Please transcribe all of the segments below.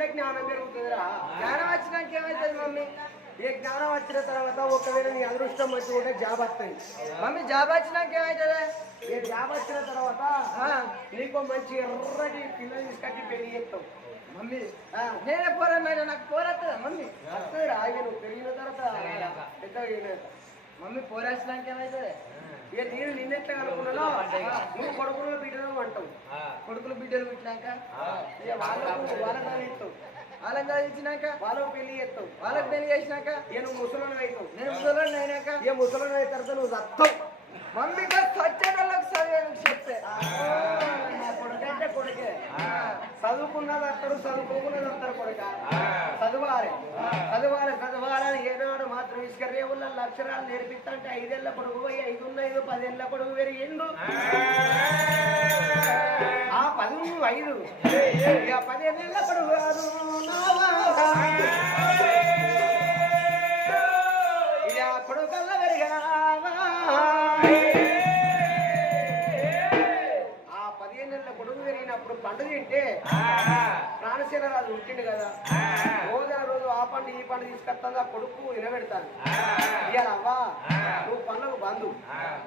ఉంటే జ్ఞానం పెరుగుతుందిరా. జ్ఞానం వచ్చినాక ఏమవుతుంది మమ్మీ? ఏ జ్ఞానం వచ్చిన తర్వాత ఒకవేళ నీ అదృష్టం మంచి ఉంటే జాబ్ వస్తుంది మమ్మీ జాబ్ వచ్చినాక ఏమవుతుంది ఏ జాబ్ వచ్చిన తర్వాత నీకు మంచి ఎర్రటి పిల్లలు తీసుకొచ్చి పెళ్ళి చేస్తావు. మమ్మీ నేనే పోరా మేడం నాకు పోరత్తదా మమ్మీ. వస్తుందిరా ఇక నువ్వు పెరిగిన తర్వాత అయినాక. మమ్మీ పోరాచ్చినాక ఏమవుతుంది ఇక నేను నిన్నెట్లా అనుకున్నానో నువ్వు కొడుకులో బిడ్డను అంటావు. కొడుకులు బిడ్డలు పుట్టినాక ఇక వాళ్ళకు వాళ్ళని ఇస్తావు వాళ్ళని చదివించినాక వాళ్ళకు పెళ్ళి చేస్తావు. వాళ్ళకి పెళ్ళి చేసినాక నువ్వు ముసలోని అవుతావు. నేను ముసలోడిని అయినాక ఇక ముసలోని అయిన తర్వాత నువ్వు చస్తావు. మమ్మీకి సచ్చేటోళ్ళకి చదివేది చెప్తే నా కొడుకంటే కొడుకే చదువుకున్నది అత్తరు చదువుకోకున్నది అత్తరు కొడుక చదవాలి చదవాలి చదవాలని ఏనాడు మాత్రం ఇసుకరేవుల అక్షరాలు నేర్పిస్తా అంటే ఐదేళ్ళ కొడుకు పోయి ఐదున్న ఐదు పదేళ్ళ కొడుకు పెరిగిండు. ఆ. పది ఐదు. పదిహేనేళ్ళ కొడుకు తింటే ప్రాణశీల రాజు ఉంటుండు కదా. రోజు రోజు ఆ పండు ఈ పండు తీసుకొస్తాను ఆ కొడుకు వినబెడతాను ఇవాళ అవ్వా నువ్వు పండ్లకు బంధు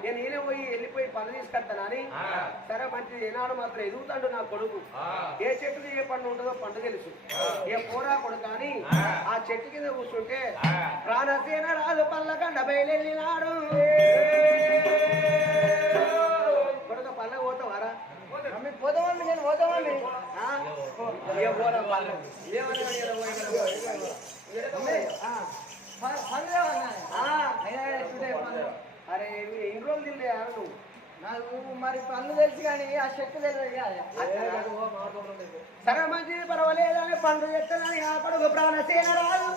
నేను ఈయన పోయి వెళ్ళిపోయి పండు తీసుకొస్తానని సరే మంచిది. ఏనాడు మాత్రం ఎదుగుతాడు నా కొడుకు. ఏ చెట్టుకి ఏ పండు ఉంటుందో పండు తెలుసు. ఏ పోరా కొడుకు అని ఆ. చెట్టు కింద కూర్చుంటే ప్రాణసేన రాజు పల్లకండ బయలునాడు కొడుక అయినా ఇప్పుడే పండుగ అరే ఎన్ని రోజులు నువ్వు నాకు మరి పనులు తెలుసు కానీ ఆ చెట్టు తెలియదు. సరే మంచి పర్వాలేదని పండు చెప్తానని ఆ పడుగు ప్రాణసేన రాదు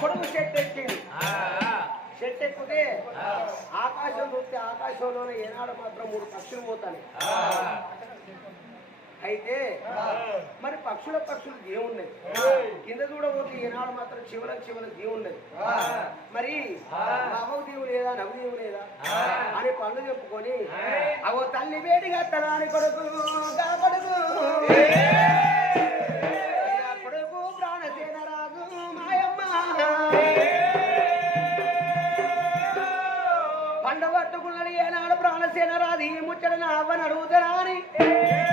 కొడుకు చెట్టు ఎక్కింది. చెట్టు ఎక్కితే ఆకాశం చూస్తే ఆకాశంలోనే ఏనాడు మాత్రం మూడు పక్షులు పోతాయి. అయితే మరి పక్షుల పక్షులు దేవున్నది కింద చూడబోతే ఈనాడు మాత్రం చివరకు చివరకు దేవున్నది మరి నవ్వు దీవు లేదా నవ్వు దీవు లేదా? అని పనులు చెప్పుకొని అవో తల్లి వేడిగా తనాని కొడుకు కొడుకు. ప్రాణసేన రాదు ఈ ముచ్చట అవ్వని అడుగుతారా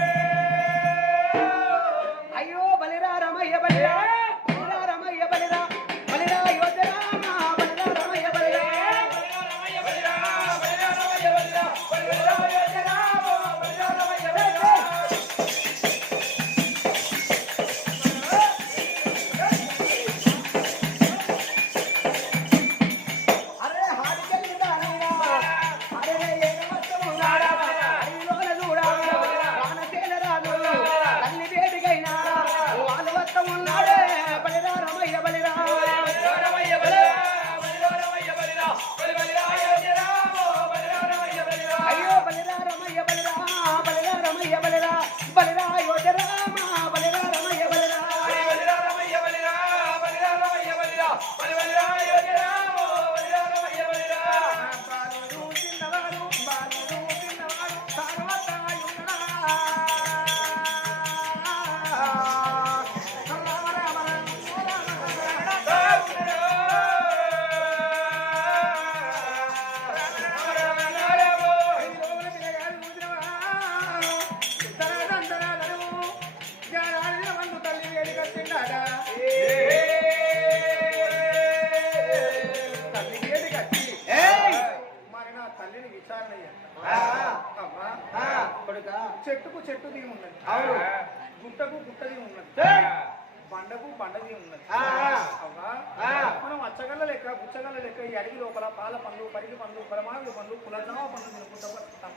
పండ్లు పరిగి పండ్లు కులజామ పండ్లు తినుకుంటా బతుకుతాం.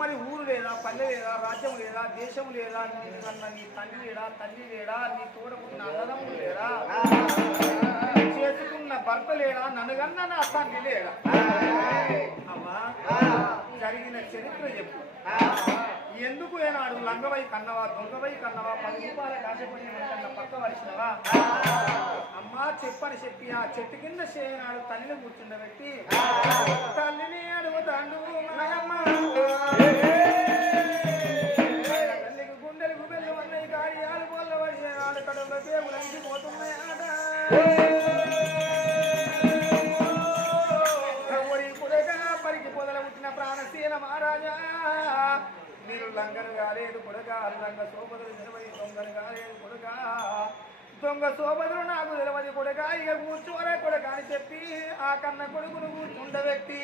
మరి ఊరు లేదా పల్లె లేదా రాజ్యం లేదా దేశం లేదా నీ తండ్రి లేడా తల్లి లేడా నీ తోడకున్న అన్నదమ్ములు లేడా భర్త లేడా నన్నుగన్న నా తండ్రి లేడా? జరిగిన చరిత్ర చెప్పు. ఎందుకు ఏనాడు లంగవై కన్నవా దొంగవై కన్నవా పది రూపాయల కాశపడి పక్క వరిసినవా అమ్మా చెప్పని చెప్పి ఆ చెట్టు కింద చేయనాడు తల్లిని కూర్చుండబెట్టి తల్లిని అడుగుతాడు నాయమ్మ. తల్లికి గుండెలకు బెల్లు అన్నయ్య కార్యాలు పొల్ల పడినాడు కడుపుల పోతున్నాయి ఆట. మీరు కాలేదు కొడగా లంగ సోపదులు నిలవది దొంగను కాలేదు కొడగా దొంగ సోపదులు నాకు నిలవది కొడగా ఇక కూర్చోరే కొడక అని చెప్పి ఆ కన్న కొడుకును కూర్చుండబెట్టి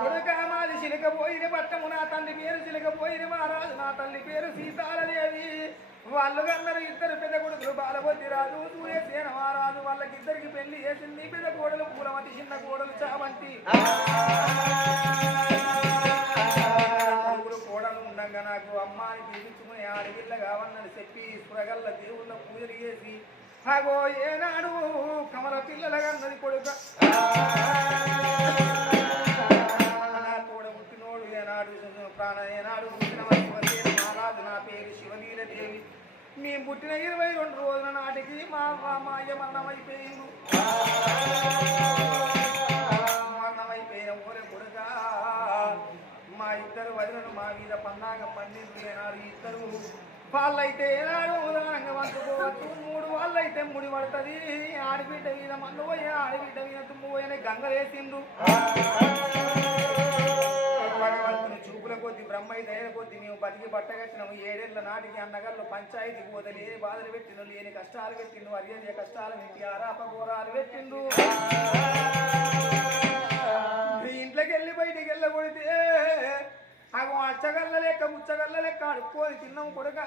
కొడుక మాది చిలకపోయిన పట్టము నా తల్లి పేరు చిలకపోయిన మహారాజు నా తల్లి పేరు సీతాలదేవి వాళ్ళు కన్నారు ఇద్దరు పెద్ద కొడుకులు బాలబొద్ది రాజు సూర్యసేన మహారాజు వాళ్ళకి ఇద్దరికి పెళ్ళి చేసింది పెద్ద కోడలు పూలమతి చిన్న కోడలు చావంతి కావాలని చెప్పి సురగల్ల దేవుళ్ళ పూజలు చేసి అగో ఏనాడు కమల పిల్లలుగా అన్నది కొడుక. నా తోడ పుట్టినోడు ఏనాడు ప్రాణ ఏనాడు పుట్టిన మహారాజు నా పేరు శివనీల దేవి మేము పుట్టిన ఇరవై రెండు రోజుల నాటికి మా మా మాయ మరణమైపోయింది. మరణమైపోయిన ఊరే కొడుక మా ఇద్దరు వదిలను మా మీద పన్నాగ పండింది ఏనాడు ఇద్దరు. వాళ్ళైతే ఏనాడు ఉదాహరణంగా వంచుకోవచ్చు మూడు వాళ్ళైతే ముడి పడుతుంది. ఆడబిడ్డ మీద మన్ను పోయి ఆడబిడ్డ మీద తుమ్ము పోయిన గంగలేసిండు భగవంతుని చూపుల కొద్ది బ్రహ్మయ్య దయ కొద్ది మేము బతికి పట్టగచ్చినాము ఏడేళ్ళ నాటికి అన్నగల్లు పంచాయతీ పోతే లేని బాధలు పెట్టిండు లేని కష్టాలు పెట్టిండు అర్యజయ కష్టాలు పెట్టి ఆరాప ఘోరాలు పెట్టిండు ఇంట్లోకి వెళ్ళి బయటికి వెళ్ళకూడితే అవి అచ్చగల్ల లెక్క ముచ్చగల్ల లెక్క అడుక్కొని తిన్నాం కొడక.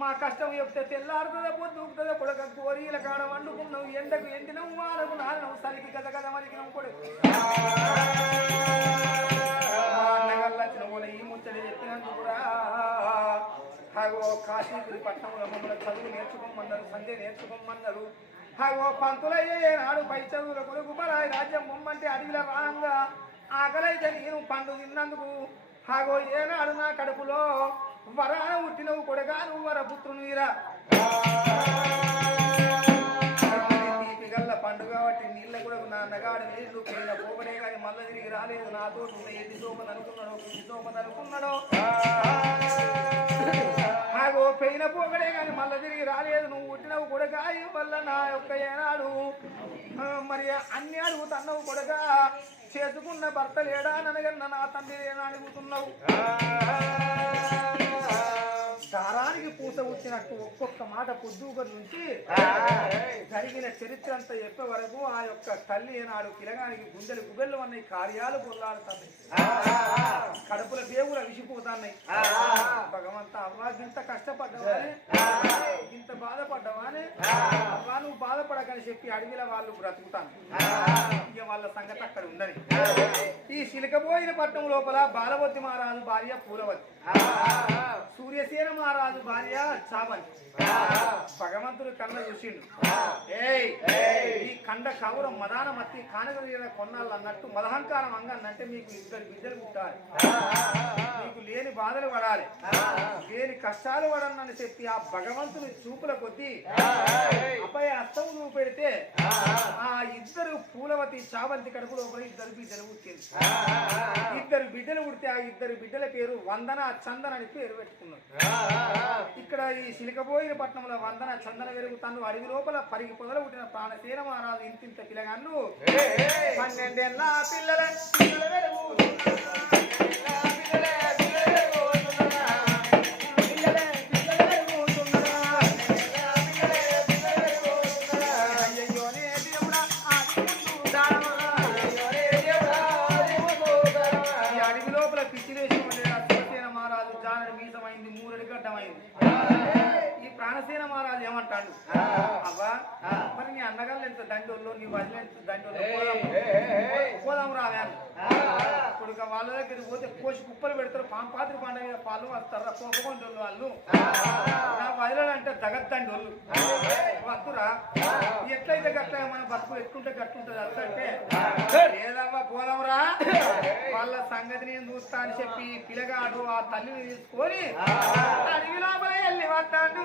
మా కష్టం చెప్తే తెల్లారుతుందా పొద్దుకుతుందా కొడక. గోరీల కాడ వండుకున్నావు ఎండకు ఎండినాం వారకు నాన్నవు సరికి గద గద మరికినాం కొడుకు. అన్నగల్లచ్చిన ఈ ముచ్చట చెప్పినందుకు కూడా అగో కాశీపురి పట్టణంలో మమ్మల్ని చదువు నేర్చుకోమన్నారు సంధ్య నేర్చుకోమన్నారు. హాగో పంతులయ్యే నాడు పై చదువుల కొరకు బలాయి రాజ్యం బొమ్మంటే అడవిల రాంగా. ఆకలైతే నేను పండు తిన్నందుకు అగో ఏనాడు నా కడుపులో? వరాన ఉట్టినవు కొడగా నువ్వు వర పుత్రునిరా పండుగ కాబట్టి నీళ్ళ కూడా నా అన్నగాడు నీళ్ళు పోయిన పోగడే కానీ మళ్ళీ తిరిగి రాలేదు. నాతో ఉన్న ఎన్ని సోపలు అనుకున్నాడో ఎన్ని సోపలు అనుకున్నాడో? ఆగో పోయిన పోగడే కానీ మళ్ళీ తిరిగి రాలేదు. నువ్వు పుట్టినవు కొడగా వల్ల నా యొక్క ఏనాడు మరి అన్ని అడుగుతున్నావు కొడగా. చేసుకున్న భర్త లేడా అనగన్న నా తండ్రి లేనా అడుగుతున్నావు? దారానికి పూస వచ్చినట్టు ఒక్కొక్క మాట పొద్దుగర్ నుంచి జరిగిన చరిత్ర అంతా చెప్పే వరకు ఆ యొక్క తల్లి నాడు కిరగానికి గుండెలు గుబెళ్ళు అన్నాయి కార్యాలు పొల్లాడుతున్నాయి కడుపుల దేవుడు విసిపోతున్నాయి భగవంత అమ్మ ఇంత కష్టపడ్డావానే ఇంత బాధపడ్డావానే బాధపడకని చెప్పి అడవిల వాళ్ళు బ్రతుకుతాను ఇక వాళ్ళ సంగతి అక్కడ ఉండని ఈ సిలికపోయిన పట్టణం లోపల బాలవతి మహారాజు భార్య పూలవతి. సూర్యసేన మహారాజు భార్య చావని భగవంతుడు కన్న చూసిండు. ఈ కండ కౌరం మదాన మత్తి కానగలిగిన కొన్నాళ్ళు అన్నట్టు మదహంకారం అంగన్నంటే మీకు ఇద్దరు బిడ్డలు పుట్టాలి. మీకు లేని బాధలు పడాలి. లేని కష్టాలు పడనని చెప్పి ఆ భగవంతుని చూపుల కొద్దీ అబ్బాయి అస్తం చూపెడితే ఆ ఇద్దరు పూలవతి చావంతి కడుపు లోపల ఇద్దరు బిడ్డలు పుట్టింది ఇద్దరు బిడ్డలు పుడితే ఆ ఇద్దరు బిడ్డల పేరు వందన చందన అని పేరు పెట్టుకున్నారు. ఇక్కడ ఈ సిలికపోయిన పట్టణంలో వందన చందన వెలుగు తను అడవి లోపల పరిగి పొదలు పుట్టిన ప్రాణశీల మహారాజు ఇంతింత పిల్లగాళ్ళు పన్నెండేళ్ళ పిల్లల పిల్లల వెలుగు పిల్లలే, ప్రాణసేన మహారాజు ఏమంటాడు? అవ్వా మరి నీ అన్నగాళ్ళు ఎంత దండోళ్ళు నీ వదిలి దండోళ్ళు? పోదాం. రావాను ఇక వాళ్ళ దగ్గరికి పోతే కోసి కుప్పలు పెడతారు పాంపాత్రి పండుగ పాలు వస్తారు? పోకుండా వాళ్ళు. నా వదిలేదంటే జగత్తండి వాళ్ళు వద్దురా. ఎట్లయితే గట్ల మన బతుకు ఎట్లుంటే గట్లుంటది అంటే లేదవ్వా పోదాంరా. వాళ్ళ సంగతి నేను చూస్తా అని చెప్పి పిల్లగాడు ఆ తల్లిని తీసుకొని అడిగి లోపల వెళ్ళి పట్టాడు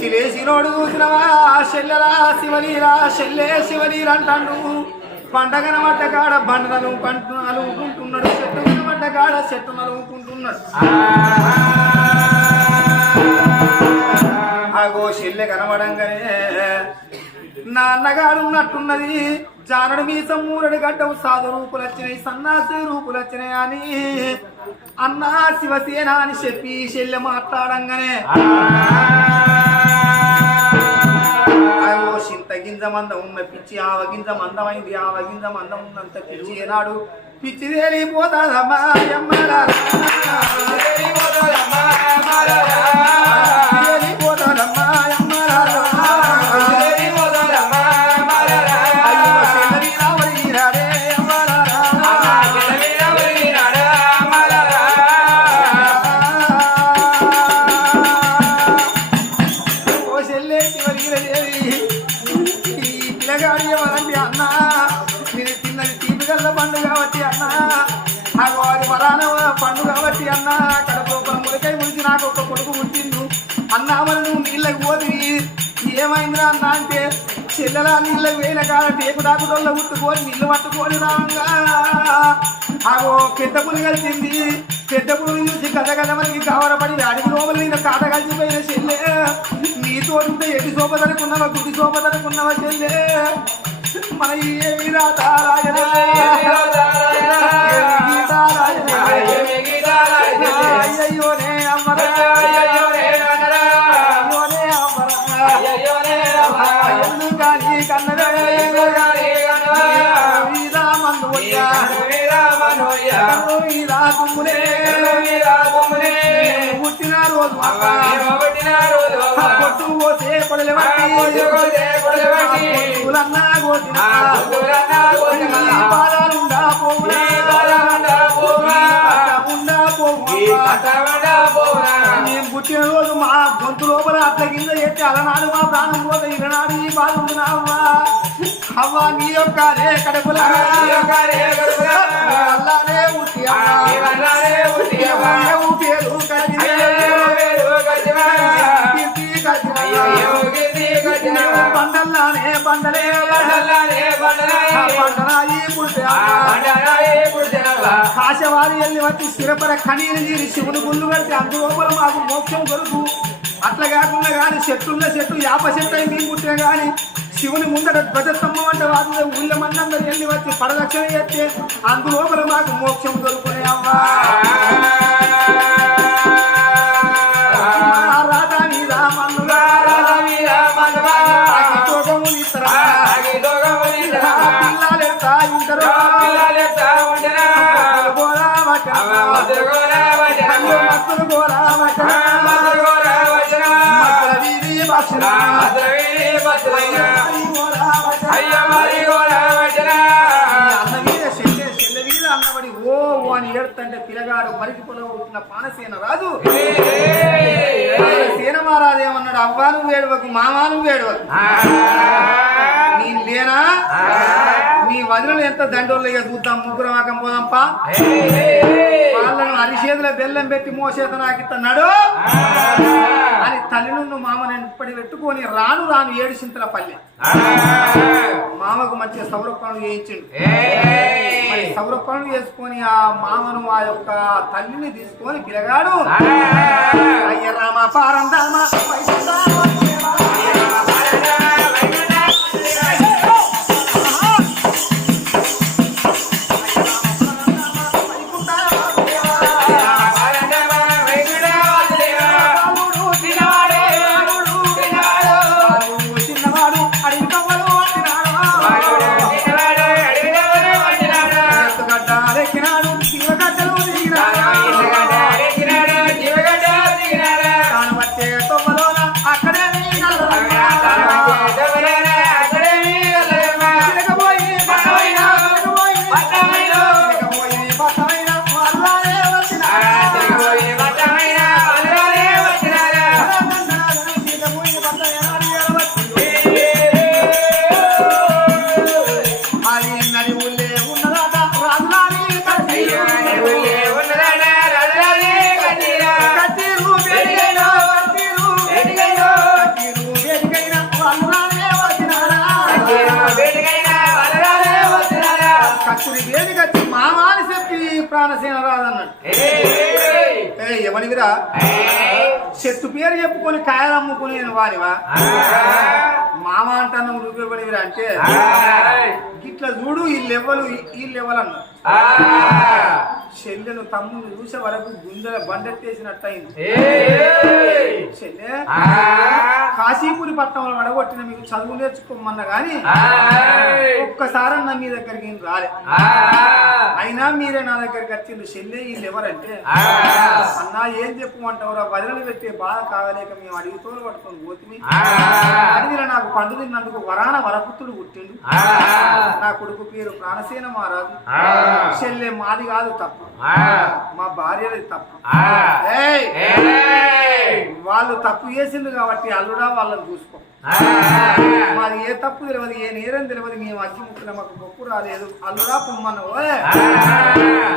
పిచ్చి లేచినోడు చూసినవా? చెల్లెరా శివనీరా చెల్లె శివనీరా అంటాడు పండగ నమడ్డ కాడ బండలు పంట అలుగుకుంటున్నాడు చెట్టు కనబడ్డ కాడ చెట్టు నలుగుకుంటున్నాడు అగో చెల్లె కనబడంగానే నా అన్నగాడు ఉన్నట్టున్నది. జానడు మీసం మూరడు గడ్డవు సాధు రూపులు వచ్చినాయి సన్నాసి రూపులు వచ్చినాయి అని అన్నా శివసేన అని చెప్పి చెల్లె మాట్లాడంగానే. చింత గింజ మందం ఉన్న పిచ్చి ఆవ గింజ మందమైంది. ఆవ గింజ మందం ఉన్నంత పిచ్చి ఏనాడు? పిచ్చి తేలిపోతాదమ్మా. చెల్లెలా నీళ్ళకి వేయన కాడ టేపు దాకుడోళ్ళ ఉట్టుకొని నీళ్ళు పట్టుకొని రావంగా ఆగో పెద్ద పులి కలిసింది. పెద్ద పులి చూసి కథ కథ మనకి కావరపడి అడిగి లోపల మీద కాట కలిసిపోయిన చెల్లె. నీతో ఉంటే ఎటు సోపదనుకున్నావా గుడి సోపదనుకున్నావా చెల్లె? మన ఏమి రాతా మీద కుమ్ములే. పుట్టిన రోజు పొట్టు పోసే పొడలు పట్టి పొట్టులన్నా కోసిన ఈ పాదాలుండా పోవునా? ఉండా పోవునా? నేను పుట్టిన రోజు మా గొంతు లోపల అట్ల కింద ఎత్తి అలనాడు మా ప్రాణం పోతే ఇలనాడు ఈ బాధ ఉంటున్నావా అవ్వ నీ యొక్క రే కడుపులా. ఉట్టి అవ్వ. పేరు. బండల్లానే పుడితే. కాశవారి వెళ్ళి వచ్చి స్థిరపర కనీరు తీరి శివుని గుళ్ళు పెడితే అందులోపల మాకు మోక్షం దొరుకు. అట్లా కాకుండా కానీ చెట్టున్న చెట్టు యాప చెట్టు అయి మేము పుట్టిన కానీ శివుని ముందట ధ్వజస్తంభం అంటే వాళ్ళు ఊళ్ళ మందందరూ వెళ్ళి వచ్చి పడదక్షిణ చేస్తే అందులోపల మాకు మోక్షం దొరుకునే అమ్మా. రాధా మీద మన్నుగా తోటములు ఇస్తారా పిల్లలెత్తా ఇంటరు గోరా అన్నబడి ఓ అని ఏడుతంటే పిల్లగాడు మరికి పొలం పుట్టిన పానసేన రాజు. సేన మహారాజు ఏమన్నాడు? అవ్వాను వేడువకు మామాను వేడువకు నేను లేనా? నీ వదినలు ఎంత దండోళ్ళు ఇక చూద్దాం ముగ్గురు ఆకం పోదాంపా. వాళ్ళను అరిచేతుల బెల్లం పెట్టి మోసేత నాకిస్తున్నాడు తల్లి నుండి మామని ఇప్పటి పెట్టుకొని రాను రాను ఏడు చింతల పల్లె మామకు మంచిగా సౌర పనులు చేయించిండు మరి సౌర పనులు చేసుకొని ఆ మామను ఆ యొక్క తల్లిని తీసుకొని పిలగాడు. అయ్య రామ పారందామ కట్టుడి వేడి కట్టి మామాని చెప్పి ప్రాణసేన రాదన్నాడు. ఏ ఎవనివిరా చెట్టు పేరు చెప్పుకొని కాయలు అమ్ముకుని వారివా మామ అంటాను రూపేపడివిరా అంటే ఇట్లా చూడు ఈ లెవెల్ ఈ లెవెల్ అన్న. చెల్లెను తమ్ముడు చూసే వరకు గుండెల బండెత్తేసినట్టు అయింది చెల్లె కాశీపురి పట్టణంలో పడగొట్టిన మీకు చదువు నేర్చుకోమన్నా గాని ఒక్కసారన్నా మీ దగ్గరికి నేను రాలే. అయినా మీరే నా దగ్గరికి వచ్చింది చెల్లె వీళ్ళు ఎవరంటే అన్నా ఏం చెప్పుమంటావురా? వదిలి పెట్టే బాధ కాగలేక మేము అడిగితోలు పట్టుకొని పోతుంది అడిగిన నాకు పండు తిన్నందుకు వరాన వరపుత్రుడు పుట్టిండు. నా కొడుకు పేరు ప్రాణసేన మహారాజు. చెల్లె మాది కాదు తప్పు. మా భార్యది తప్పు! వాళ్ళు తప్పు చేసిండు కాబట్టి అల్లుడా వాళ్ళని చూసుకో. మాది ఏ తప్పు తెలియదు ఏ నేరం తెలియదు మేము అగ్గి ముక్కున మాకు గొప్పు రాలేదు. అల్లుడా పొమ్మను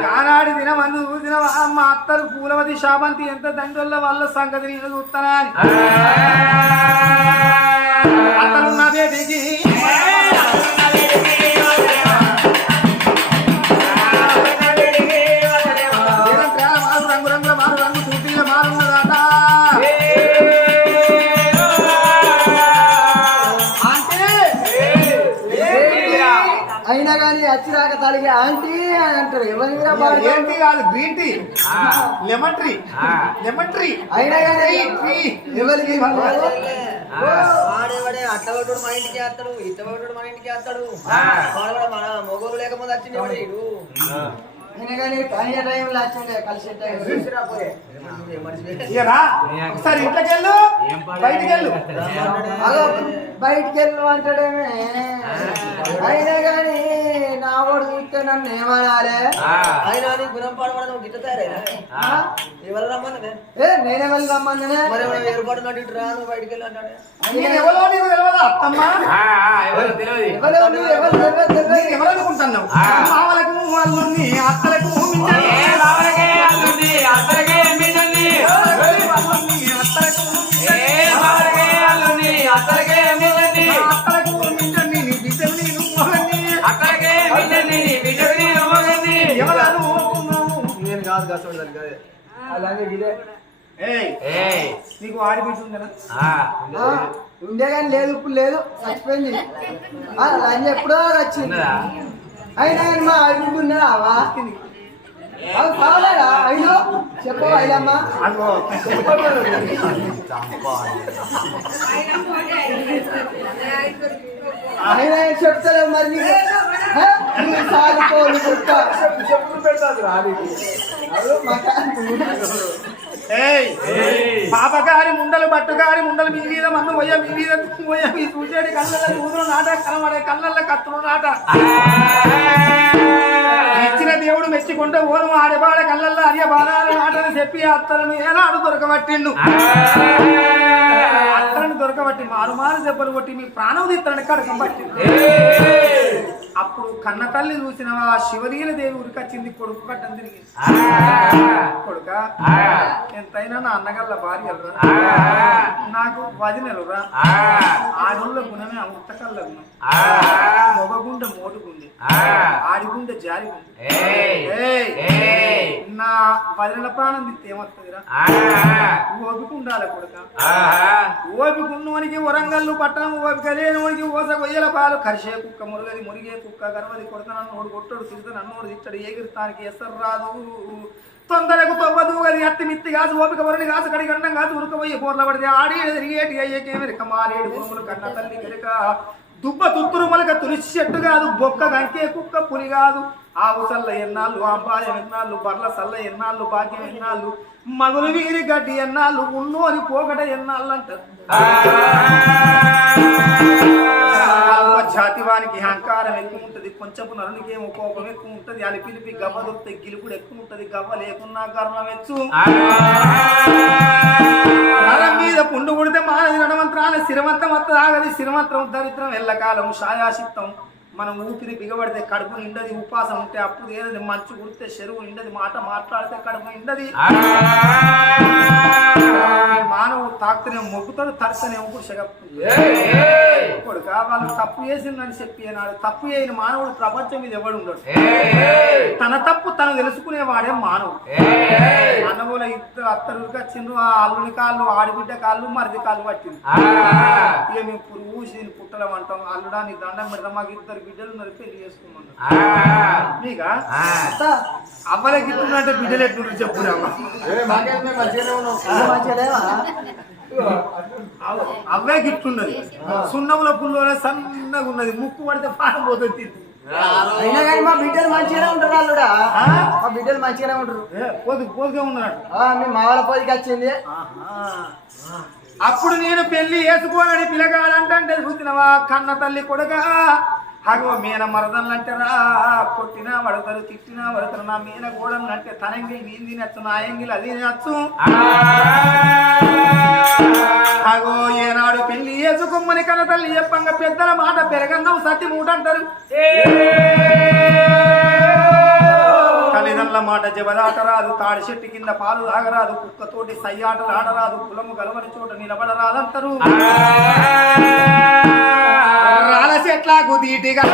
కానాడి దినం అందు చూసిన మా అత్తలు పూలవతి శాబంతి ఎంత దండోళ్ళ వాళ్ళ సంగతి నేను చూస్తానా అని అత్తలున్న బేటికి ఆంటీ అని అంటారు? ఎవరి మీద వాడు పాడుతారు? ఏంటి కాదు green tea lemon tree lemon tree అయినా కానీ ట్రీ ఎవరికి వాడేవాడే అట్టవాడు మా ఇంటికి వేస్తాడు ఇట్టవాడు మన ఇంటికి వేస్తాడు మన మొగోలు లేకపోతే వచ్చింది వాడు. అయినా కానీ పని టైంలో వచ్చిండే కలిసి టైం ఒకసారి ఇంట్లోకి వెళ్ళు బయటికి వెళ్ళు అదో బయటికి వెళ్ళు అంటాడేమే. అయినా కానీ నా వాడు చూస్తే నన్ను ఏమనాలే? అయినా నీ గుణం పాడబడ నువ్వు గిట్ట తయారైనా? ఎవరు రమ్మన్నదే ఏ నేనే వెళ్ళి రమ్మన్ననే మరి ఏమైనా ఏర్పాటు నటు రా నువ్వు బయటికి వెళ్ళి అన్నాడే నేను ఎవరో నీకు తెలియదా అత్తమ్మ? ఎవరు నువ్వు? ఎవరు తెలియదు, ఎవరు అనుకుంటున్నావు మామలకు అత్తలకు. అల్లుని, అత్తలకు నేను కాదు కష్టం కాదు అలాగే ఇదే ఏయ్, నీకు ఆడి బిడ్డ ఉందనా ఆ, ఉండే కానీ లేదు ఇప్పుడు లేదు. చచ్చిపోయింది ఆ, లంచ్ ఎప్పుడో వచ్చింది. అయినా మా అవి కావాలా? ఐదు చెప్పు అగో అయినా ఏం చెప్తలేవు మరి పాపగారి ముండలు బట్టుగారి ముండలు మీ మీద మన్ను పోయ మీ మీద పోయ మీ చూసేటి కళ్ళల్లో చూదులు నాట కనబడే కళ్ళల్లో కత్తులు నాట. ఇచ్చిన దేవుడు మెచ్చుకుంటే ఓను ఆడబాడ కళ్ళల్లో అర్య బాధాల నాటని చెప్పి అత్తలను ఏనాడు దొరకబట్టిండు. దొరకబట్టి మారు మారు దెబ్బలు కొట్టి మీ ప్రాణం తీస్తాడని కడకం అప్పుడు కన్న తల్లి చూసినవా శివలీల దేవి ఉరికొచ్చింది కొడుకు కట్టం తిరిగి కొడుక ఎంతైనా నా అన్నగల్ల భార్య నాకు వదినలురా. ఆడోళ్ళ గుణమే అమృతకల్ల గుణం మొగగుండె మోటుగుండె. ఆడిగుండె జారిగుండె. ఏయ్! నా వదిన ప్రాణం తిత్తే ఏమవుతుందిరా ఓపిక ఉండాలి కొడుక? ఓపిక ఉన్నోనికి వరంగల్లు పట్టణం ఓపిక లేనివానికి ఓస గొయ్యల పాలు. కరిసే కుక్క మురుగది మురిగే కుక్క గర్వది కొడుక నన్నోడు కొట్టడు తిరుగుతా నన్నోడు తిట్టడు ఎగిరితానికి ఎసరు రాదు. తొందరకు తొవ్వదు అది అత్తి మిత్తి కాదు ఓపిక వరని కాసు కడి గండం కాదు ఉరకపోయి బోర్ల పడితే ఆడి తిరిగేటి అయ్యేకేమెరిక మారేడు భూములు కన్న తల్లి గెలుక దుబ్బ తుత్తురు మొలక తులసి చెట్టు కాదు బొక్క గంకే కుక్క పులి కాదు. ఆవు సల్ల ఎన్నాళ్ళు అబ్బాయం ఎన్నాళ్ళు బర్ల సల్ల ఎన్నాళ్ళు భాగ్యం ఎన్నాళ్ళు మగులు వీరి గడ్డి ఎన్నాళ్ళు ఉన్నోని పోగట ఎన్నాళ్ళు అంటారు అల్ప జాతి వానికి అహంకారం ఎక్కువ ఉంటుంది. కొంచెపు నరునికి ఏమో కోపం ఎక్కువ ఉంటుంది. అని పిలిపి గవ్వ దొరికితే గిలుపుడు ఎక్కువ ఉంటుంది. గవ్వ లేకున్నా గర్వం ఎచ్చు నరం మీద పుండు కొడితే మానది నడమంత్రాన సిరమంతం అత్త ఆగది సిరమంత్రం దరిద్రం ఎల్లకాలం షాయాసిత్తం మనం ఊపిరి బిగబడితే కడుపు నిండది ఉపాసం ఉంటే అప్పుడు ఏదది మంచు కుడితే చెరువు నిండది మాట మాట్లాడితే కడుపు నిండది. మానవుడు తాకుతూనే మొగ్గుతాడు తడుతూనే కొడుక వాళ్ళు తప్పు చేసిందని చెప్పి అన్నాడు తప్పు చేయని మానవుడు ప్రపంచం మీద ఎవడు ఉండడు. తన తప్పు తను తెలుసుకునేవాడే మానవుడు. ఇద్దరు అత్తరుగా వచ్చిండ్రు ఆ అల్లుని కాళ్ళు ఆడిబిడ్డ కాళ్ళు మరిది కాళ్ళు పట్టింది ఇక మేము పురుగు ఊసి పుట్టలం అంటాం. అల్లుడా నీ దండం పెడతాం మాకు ఇద్దరు బిడ్డలు ఉన్నారు పెళ్ళి చేసుకున్నాం మీక? అవ్వలకి ఇస్తున్నట్టే బిడ్డలు ఎట్లుంటారు చెప్పురామా అవే గిఫ్ట్ ఉన్నది సున్నముల పుల్లోనే సన్నగా ఉన్నది. ముక్కు పడితే పానం పోతుంది. అయినా కానీ మా బిడ్డలు మంచిగానే ఉంటారు వాళ్ళుడా? మా బిడ్డలు మంచిగానే ఉంటారు. పోదుగా ఉన్నట్టు ఆ, మీ మావల పోదికి వచ్చింది. అప్పుడు నేను పెళ్ళి వేసుకోనని పిలగాడంటే చూసినవా కన్న తల్లి కొడుగా అగో మీన మరదలంటారా కొట్టినా పడతారు తిట్టినా పడతారు నా మీన గోడం అంటే తనంగి నేను తినచ్చు నా ఎంగిల్ అది నచ్చు. అగో ఏనాడు పెళ్ళి వేసుకోమని కన తల్లి చెప్పంగా పెద్దల మాట పెరగన్నం సత్తి మూట అంటారు తల్లిదండ్రుల మాట జబలాటరాదు తాడి చెట్టు కింద పాలు తాగరాదు కుక్కతోటి సయ్యాటలు ఆడరాదు కులము గలవని చోట నిలబడరాదంటారు రాల చెట్లకు దీటిగా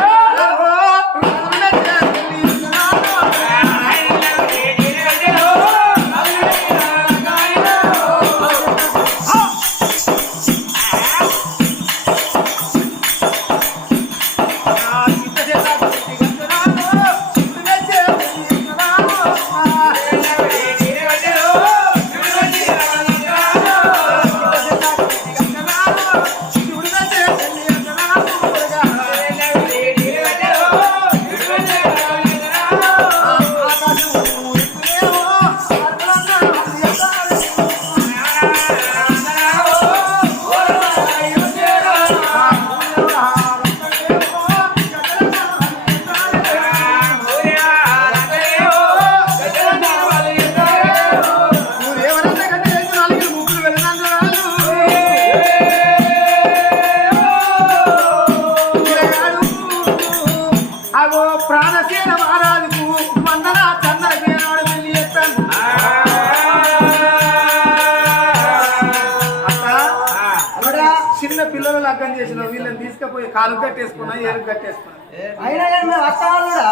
కాలు కట్టేసుకున్నా ఏరు కట్టేసుకున్నా. అయినా కానీ మేము వస్తాం అల్లుడా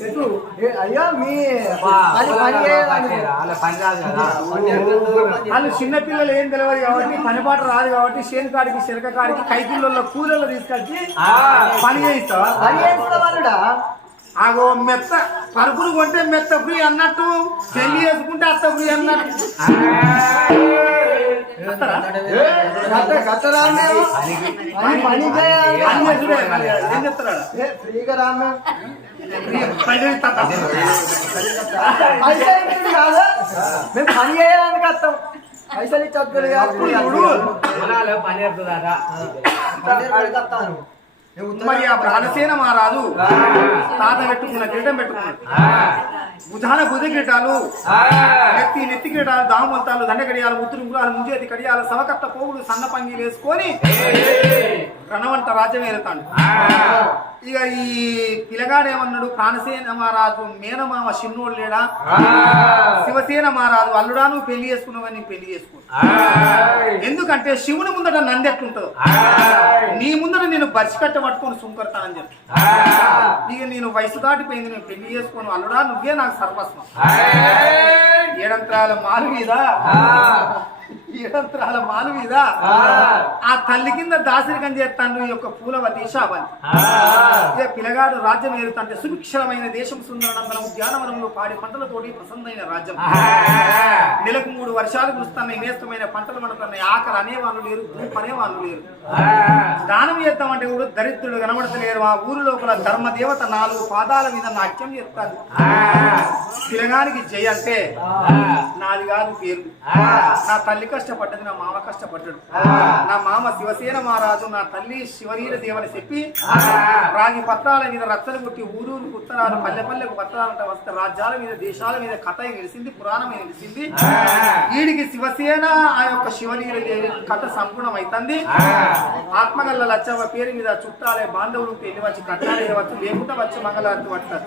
ఎటు? ఏ, అయ్యో మీ పని పని చేయడానికి వాళ్ళు చిన్న పిల్లలు ఏం తెలియదు కాబట్టి పని పాట రాదు కాబట్టి చేను కాడికి చిలక కాడికి కైకిళ్ళల్లో కూలలో తీసుకొచ్చి పని చేయిస్తావా? పని ఆగో మెత్త పరుపులు కొంటే మెత్త ఫ్రీ అన్నట్టు పెళ్ళి చేసుకుంటే అత్త ఫ్రీ అన్నట్టు. పని చేయాలి. ఏం ఫ్రీగా పైసలు కాదు మేము పని చేయడానికి వస్తాం పైసలు ఇచ్చి పని నేర్పుతుందట అడుగుతాను మరి ఆ ప్రాణసేన మహారాజు తాత పెట్టుకున్న కిరీటం పెట్టుకున్నాడు. భుజాన భుజ కిరీటాలు నెత్తి నెత్తి కిరీటాలు దామంతాలు దండ కడియాలు ముత్తులు ఉంగురాలు ముంజేతి కడియాలు సవకట్ట పోగులు సన్న పంగిలు వేసుకొని రణవంట రాజ్యం ఏరుతాడు ఇక ఈ పిలగాడేమన్నాడు? ప్రాణసేన మహారాజు మేనమామ చిన్నోడు లేడా? శివసేన మహారాజు అల్లుడా నువ్వు పెళ్ళి చేసుకున్నావని నేను పెళ్ళి చేసుకున్నా ఎందుకంటే శివుని ముందట నంది ఎట్లుంటుందో నీ ముందట నేను బరిసి కట్ట పట్టుకొని సుంకరతానని చెప్పి. ఇక నేను వయసు దాటిపోయింది నేను పెళ్ళి చేసుకొని అల్లుడా నువ్వే నాకు సర్వస్వం. ఏడంత్రాల మాలు మీద ఏడంత్రాల మాలు మీద ఆ. తల్లి కింద దాసరికం చేస్తాను ఈ యొక్క పూలవతి శాపని ఇక పిల్లగాడు రాజ్యం ఏరుతుంటే సుభిక్షరమైన దేశం సుందరనందనం ఉద్యానవనంలో పాడి పంటలతోటి ప్రసన్నమైన రాజ్యం. నెలకు మూడు వర్షాలు కురుస్తున్నాయి నేస్తమైన పంటలు పండుతున్నాయి ఆకలి అనేవాళ్ళు లేరు ధూపు అనేవాళ్ళు లేరు. దానం చేద్దామంటే కూడా దరిద్రుడు కనబడతలేరు ఆ ఊరు లోపల ధర్మదేవత నాలుగు పాదాల మీద నాట్యం చేస్తాను పిలగానికి జయ అంటే నాది కాదు పేరు. నా తల్లి కష్టపడ్డది నా మామ కష్టపడ్డాడు. నా మామ శివసేన మహారాజు నా తల్లి శివరీల దేవని చెప్పి రాగి పత్రాల మీద రచ్చలు కొట్టి ఊరూరు ఉత్తరాలు పల్లె పల్లెకు పత్రాలంట వస్తే రాజ్యాల మీద దేశాల మీద కథ నిలిచింది పురాణం నిలిచింది. వీడికి శివసేన ఆ యొక్క శివలీల దేవి కథ సంపూర్ణం అవుతుంది ఆత్మగల్ల లచ్చవ్వ పేరు మీద చుట్టాలే బాంధవులు పెళ్ళి వచ్చి కట్టాలే వచ్చు లేకుండా వచ్చి మంగళారతి పట్టారు